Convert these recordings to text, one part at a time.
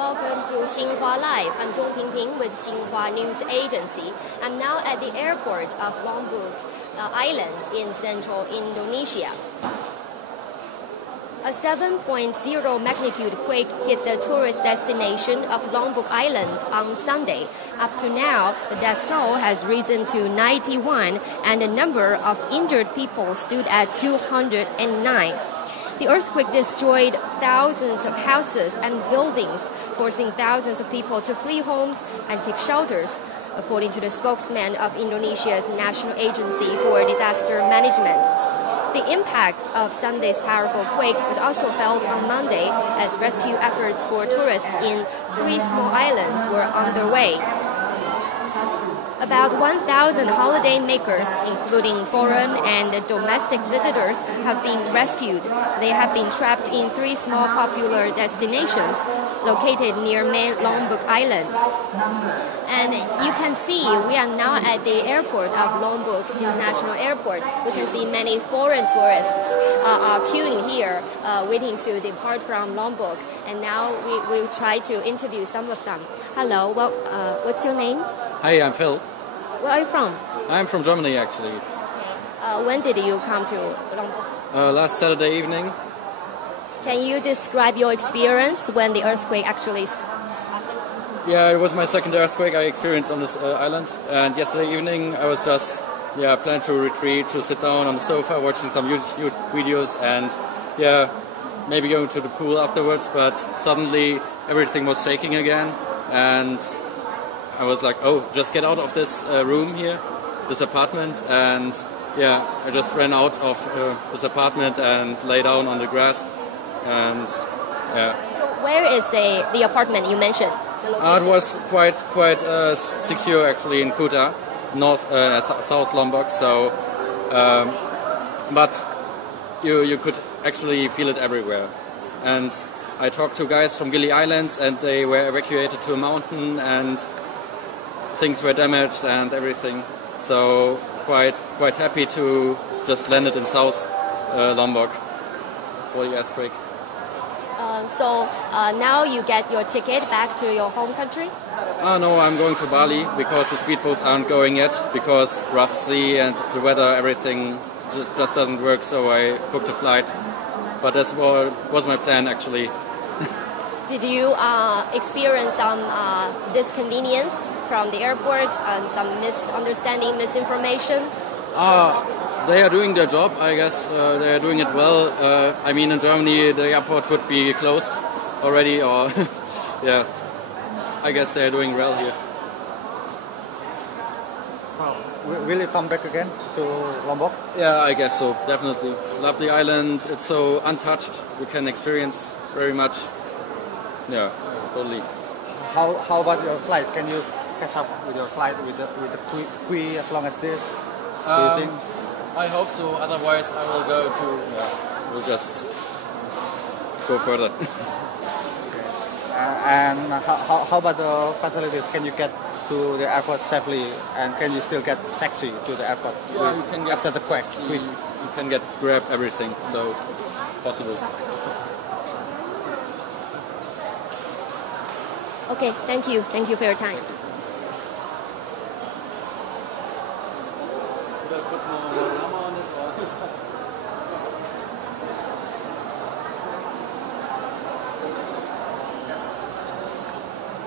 welcome to Xinhua Live. I'm Zhong Pingping with Xinhua News Agency. I'm now at the airport of Lombok Island in central Indonesia. A 7.0 magnitude quake hit the tourist destination of Lombok Island on Sunday. Up to now, the death toll has risen to 91 and the number of injured people stood at 209. The earthquake destroyed thousands of houses and buildings, forcing thousands of people to flee homes and take shelters, according to the spokesman of Indonesia's National Agency for Disaster Management. The impact of Sunday's powerful quake was also felt on Monday as rescue efforts for tourists in 3 small islands were underway. About 1,000 holiday makers, including foreign and domestic visitors, have been rescued. They have been trapped in 3 small popular destinations located near main Lombok Island. And you can see we are now at the airport of Lombok International Airport. We can see many foreign tourists are queuing here, waiting to depart from Lombok. And now we will try to interview some of them. Hello, what's your name? Hi, I'm Phil. Where are you from? I'm from Germany, actually. When did you come to Lombok? Last Saturday evening. Can you describe your experience when the earthquake actually happened? Yeah, it was my second earthquake I experienced on this island. And yesterday evening I was just planning to retreat, to sit down on the sofa, watching some YouTube videos and maybe going to the pool afterwards. But suddenly everything was shaking again. And I was like, oh, just get out of this room here, this apartment, and I just ran out of this apartment and lay down on the grass, and So where is the apartment you mentioned? It was quite secure actually in Kuta, South Lombok. So, but you could actually feel it everywhere, and I talked to guys from Gili Islands, and they were evacuated to a mountain and things were damaged and everything, so quite happy to just land it in South Lombok for the earthquake. So now you get your ticket back to your home country? No, I'm going to Bali because the speedboats aren't going yet because rough sea and the weather, everything just doesn't work, so I booked a flight. But that's what was my plan actually. Did you experience some disconvenience from the airport and some misunderstanding, misinformation? They are doing their job, I guess. They are doing it well. I mean, in Germany, the airport would be closed already, or I guess they are doing well here. Well, will you come back again to Lombok? Yeah, I guess so, definitely. Love the island. It's so untouched. We can experience very much. Yeah, totally. How about your flight? Can you catch up with your flight with the Kui as long as this? Do you think? I hope so. Otherwise, I will go to. We'll just go further. And how about the facilities? Can you get to the airport safely? And can you still get taxi to the airport? Yeah, you can get after the quake. You can get Grab, everything. So possible. Okay, thank you. Thank you for your time.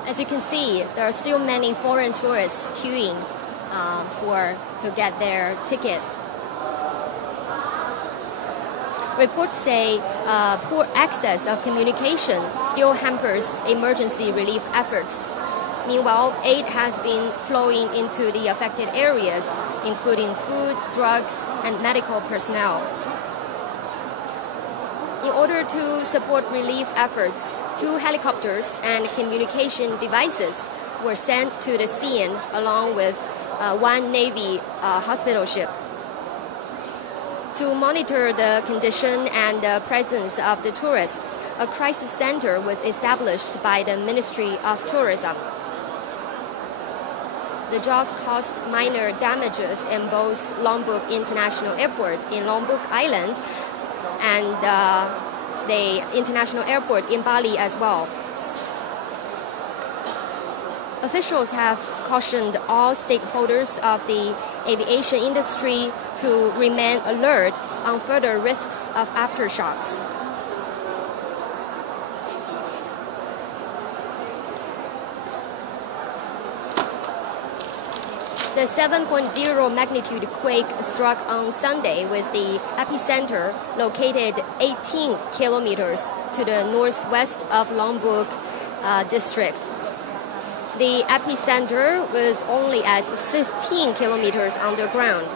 As you can see, there are still many foreign tourists queuing to get their ticket. Reports say poor access of communication still hampers emergency relief efforts. Meanwhile, aid has been flowing into the affected areas, including food, drugs, and medical personnel. In order to support relief efforts, 2 helicopters and communication devices were sent to the scene along with 1 Navy hospital ship. To monitor the condition and the presence of the tourists, a crisis center was established by the Ministry of Tourism. The jaws caused minor damages in both Lombok International Airport in Lombok Island and the International Airport in Bali as well. Officials have cautioned all stakeholders of the aviation industry to remain alert on further risks of aftershocks. The 7.0 magnitude quake struck on Sunday with the epicenter located 18 kilometers to the northwest of Lombok district. The epicenter was only at 15 kilometers underground.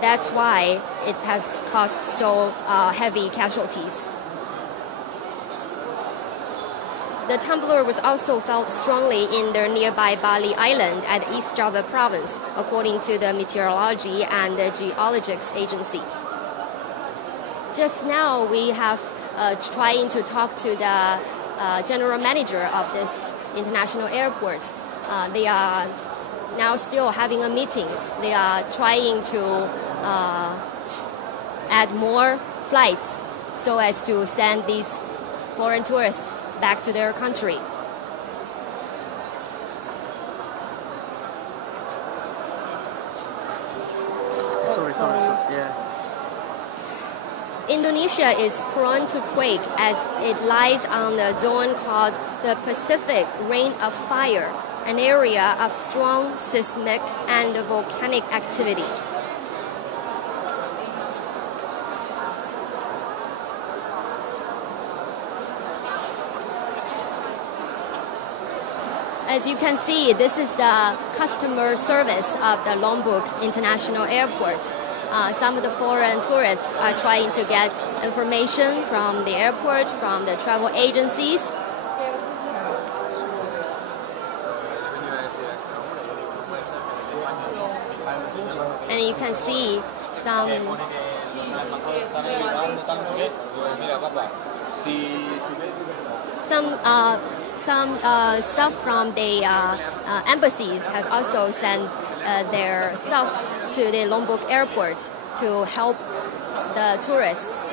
That's why it has caused so heavy casualties. The tremor was also felt strongly in the nearby Bali Island at East Java province, according to the Meteorology and the Geological Agency. Just now, we have trying to talk to the general manager of this international airport. They are now still having a meeting. They are trying to add more flights so as to send these foreign tourists back to their country. Sorry. Yeah. Indonesia is prone to quake as it lies on the zone called the Pacific Ring of Fire, an area of strong seismic and volcanic activity. As you can see, this is the customer service of the Lombok International Airport. Some of the foreign tourists are trying to get information from the airport, from the travel agencies. And you can see some stuff from the embassies has also sent their stuff to the Lombok airport to help the tourists.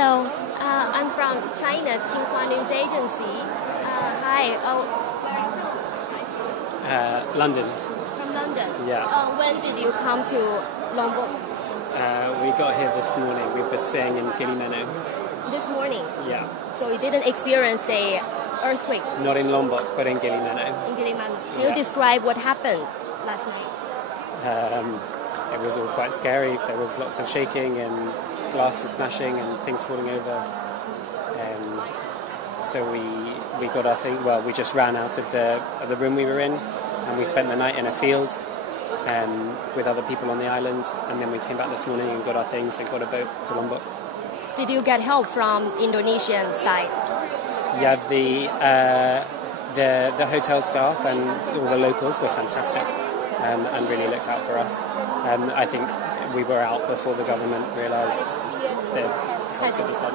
Hello, I'm from China's Xinhua News Agency. Hi. London. From London? Yeah. When did you come to Lombok? We got here this morning. We've been staying in Gili-Meno. This morning? Yeah. So you didn't experience the earthquake? Not in Lombok, but in Gili-Meno. In Gili-Meno. Can you describe what happened last night? It was all quite scary. There was lots of shaking and glasses smashing and things falling over. So we got our thing. Well, we just ran out of the room we were in, and we spent the night in a field with other people on the island. And then we came back this morning and got our things and got a boat to Lombok. Did you get help from Indonesian side? Yeah, the hotel staff and all the locals were fantastic and really looked out for us. I think we were out before the government realised the sun.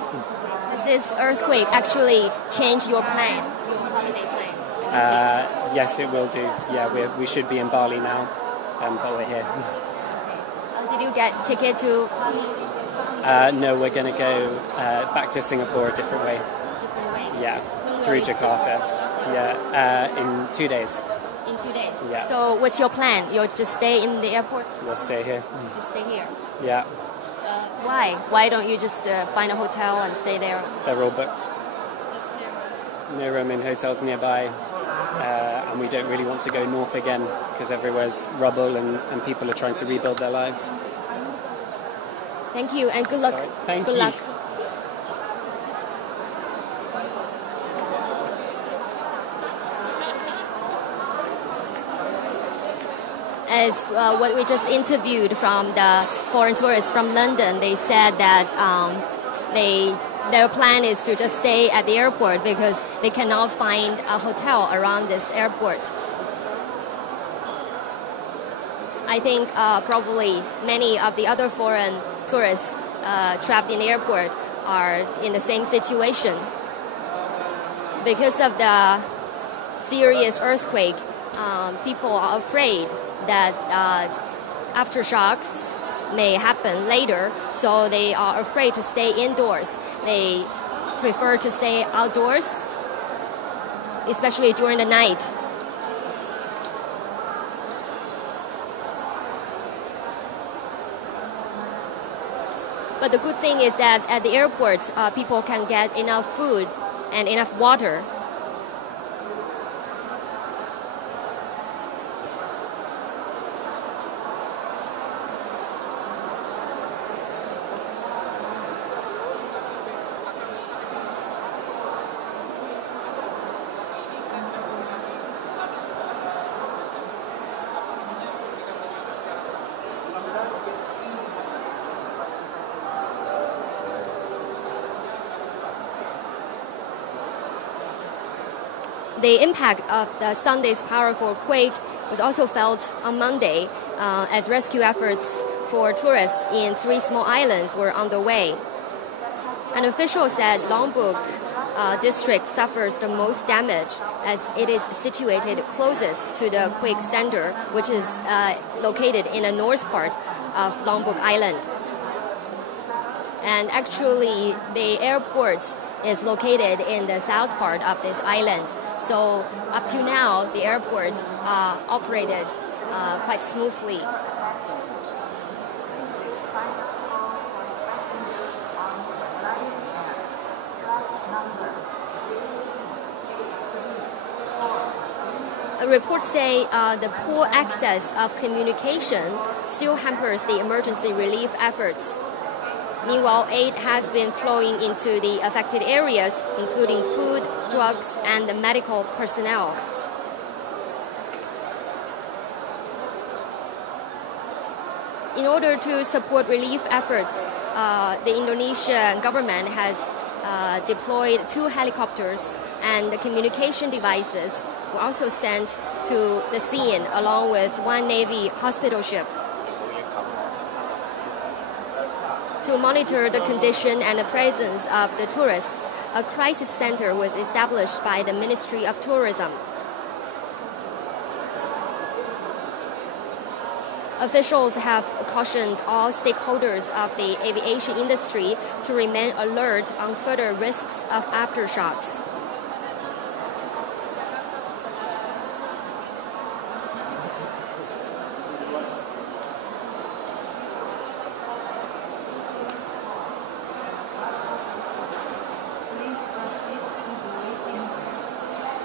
Has this earthquake actually changed your plan, your holiday plan? Yes, it will do. Yeah, we should be in Bali now, but we're here. Did you get ticket to? No, we're going to go back to Singapore a different way. Different way? Yeah, through Jakarta. Yeah, in 2 days. In 2 days? Yeah. So what's your plan? You'll just stay in the airport? We'll stay here. Just stay here? Yeah. Why? Why don't you just find a hotel and stay there? They're all booked. No room in hotels nearby. And we don't really want to go north again because everywhere's rubble and people are trying to rebuild their lives. Thank you and good luck. Thank you. Good luck. as what we just interviewed from the foreign tourists from London, they said that their plan is to just stay at the airport because they cannot find a hotel around this airport. I think probably many of the other foreign tourists trapped in the airport are in the same situation. Because of the serious earthquake, people are afraid that aftershocks may happen later, so they are afraid to stay indoors. They prefer to stay outdoors, especially during the night. But the good thing is that at the airport, people can get enough food and enough water. The impact of the Sunday's powerful quake was also felt on Monday as rescue efforts for tourists in 3 small islands were underway. An official said Lombok district suffers the most damage as it is situated closest to the quake center, which is located in the north part of Lombok Island. And actually, the airport is located in the south part of this island. So up to now, the airport operated quite smoothly. Reports say the poor access of communication still hampers the emergency relief efforts. Meanwhile, aid has been flowing into the affected areas, including food, drugs, and medical personnel. In order to support relief efforts, the Indonesian government has deployed 2 helicopters, and the communication devices were also sent to the scene along with 1 Navy hospital ship. To monitor the condition and the presence of the tourists, a crisis center was established by the Ministry of Tourism. Officials have cautioned all stakeholders of the aviation industry to remain alert on further risks of aftershocks.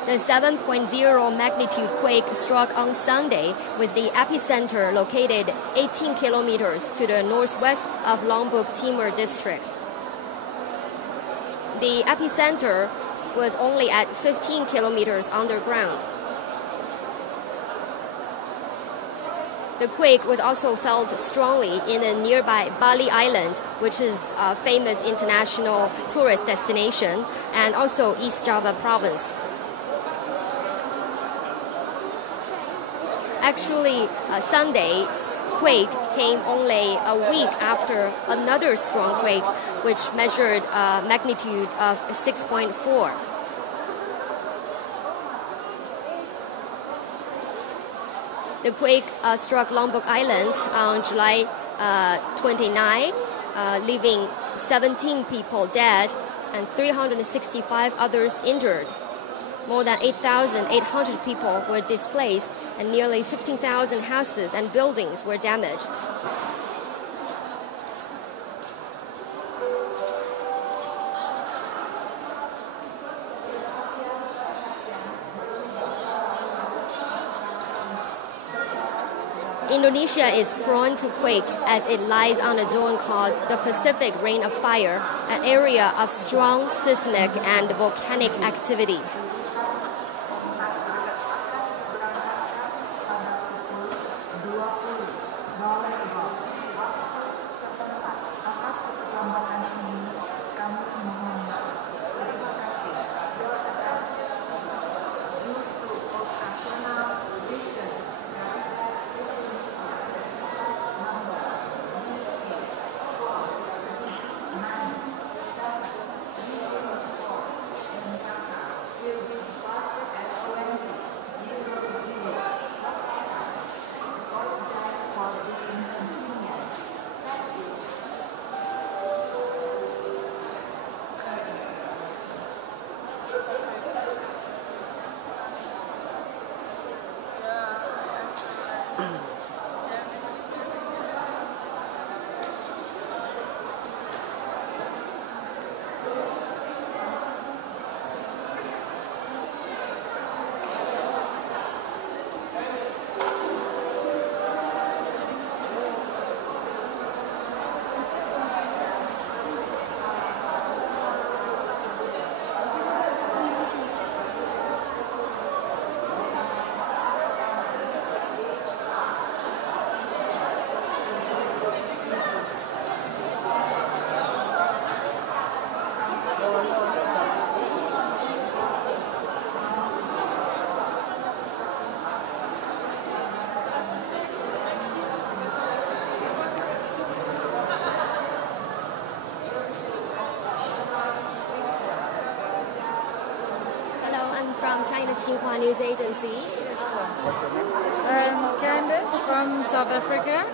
The 7.0-magnitude quake struck on Sunday, with the epicenter located 18 kilometers to the northwest of Lombok Timur district. The epicenter was only at 15 kilometers underground. The quake was also felt strongly in the nearby Bali Island, which is a famous international tourist destination, and also East Java province. Actually, Sunday's quake came only a week after another strong quake, which measured a magnitude of 6.4. The quake struck Lombok Island on July 29, leaving 17 people dead and 365 others injured. More than 8,800 people were displaced and nearly 15,000 houses and buildings were damaged. Indonesia is prone to quake as it lies on a zone called the Pacific Ring of Fire, an area of strong seismic and volcanic activity. from China's Xinhua News Agency. What's your name? Candace from South Africa,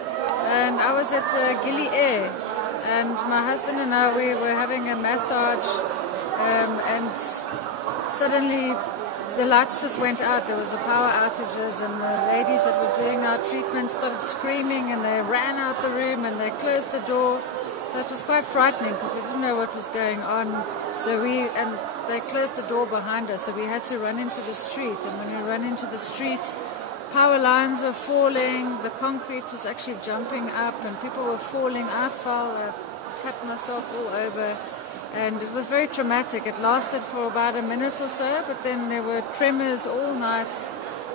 and I was at Gili Air, and my husband and I, we were having a massage, and suddenly the lights just went out. There was a power outages, and the ladies that were doing our treatment started screaming, and they ran out the room and they closed the door. So it was quite frightening because we didn't know what was going on. And they closed the door behind us, so we had to run into the street. And when we ran into the street, power lines were falling, the concrete was actually jumping up, and people were falling. I fell, I cut myself all over, and it was very traumatic. It lasted for about a minute or so, but then there were tremors all night,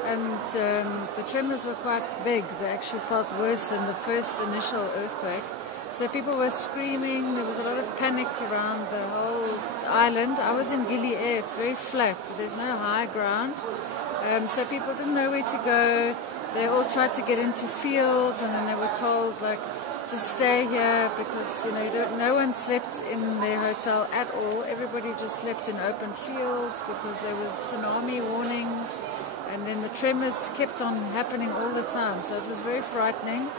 and the tremors were quite big. They actually felt worse than the first initial earthquake. So people were screaming. There was a lot of panic around the whole island. I was in Gili Air. It's very flat, so there's no high ground. So people didn't know where to go. They all tried to get into fields, and then they were told, like, just stay here because, you know, no one slept in their hotel at all. Everybody just slept in open fields because there was tsunami warnings, and then the tremors kept on happening all the time. So it was very frightening.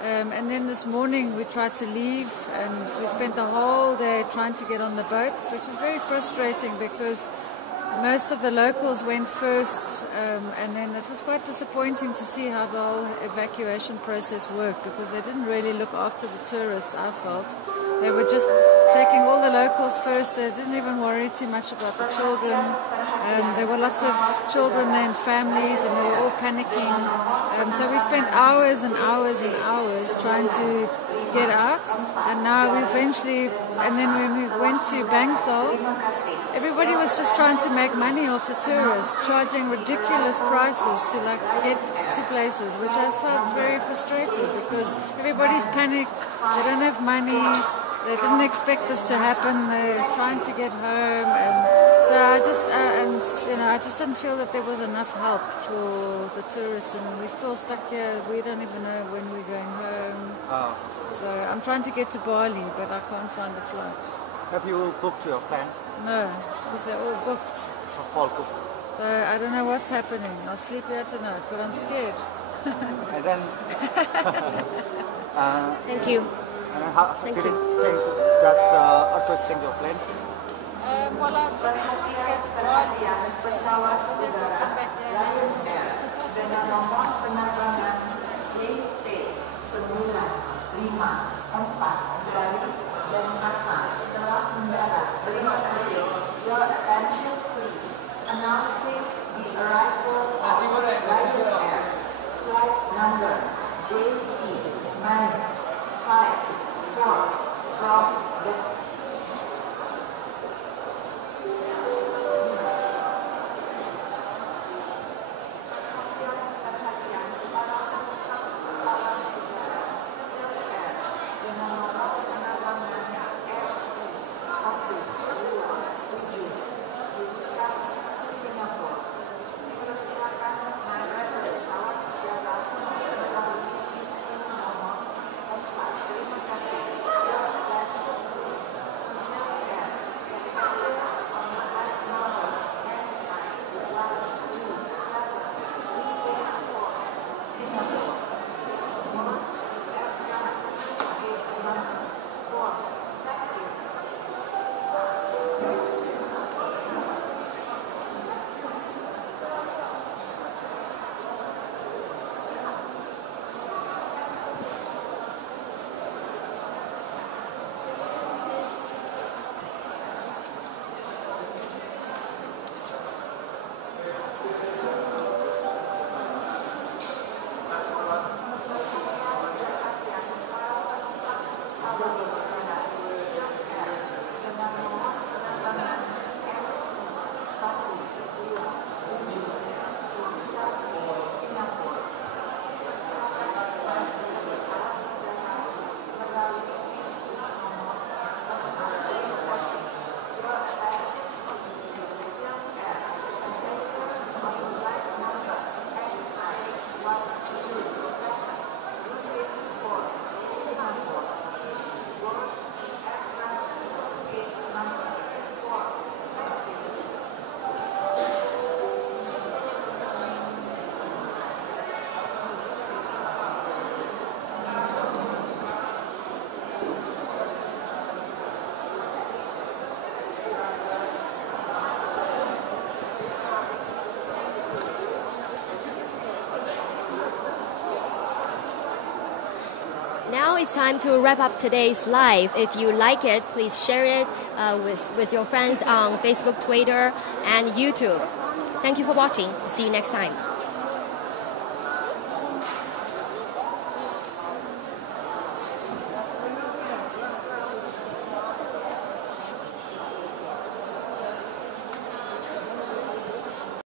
And then this morning we tried to leave, and we spent the whole day trying to get on the boats, which is very frustrating because most of the locals went first, and then it was quite disappointing to see how the whole evacuation process worked because they didn't really look after the tourists, I felt. They were just taking all the locals first. They didn't even worry too much about the children. There were lots of children there and families, and they were all panicking. So we spent hours and hours and hours trying to get out, and now we eventually, and then when we went to Bangsal, everybody was just trying to make money off the tourists, charging ridiculous prices to like get to places, which I felt very frustrating because everybody's panicked, they don't have money, they didn't expect this to happen, they're trying to get home, and so I just didn't feel that there was enough help for the tourists, and we're still stuck here. We don't even know when we're going home. So I'm trying to get to Bali, but I can't find a flight. Have you booked your plane? No, because they're all booked. All booked. So I don't know what's happening. I'll sleep here tonight, but I'm scared. And then... Thank you. And then how did it change? Does the earthquake change your plan? Well, I'm looking forward to go to Bali, but I'll never come back Announcing the arrival of Lion Air flight number JE954 from the it's time to wrap up today's live. If you like it, please share it with your friends on Facebook, Twitter, and YouTube. Thank you for watching. See you next time.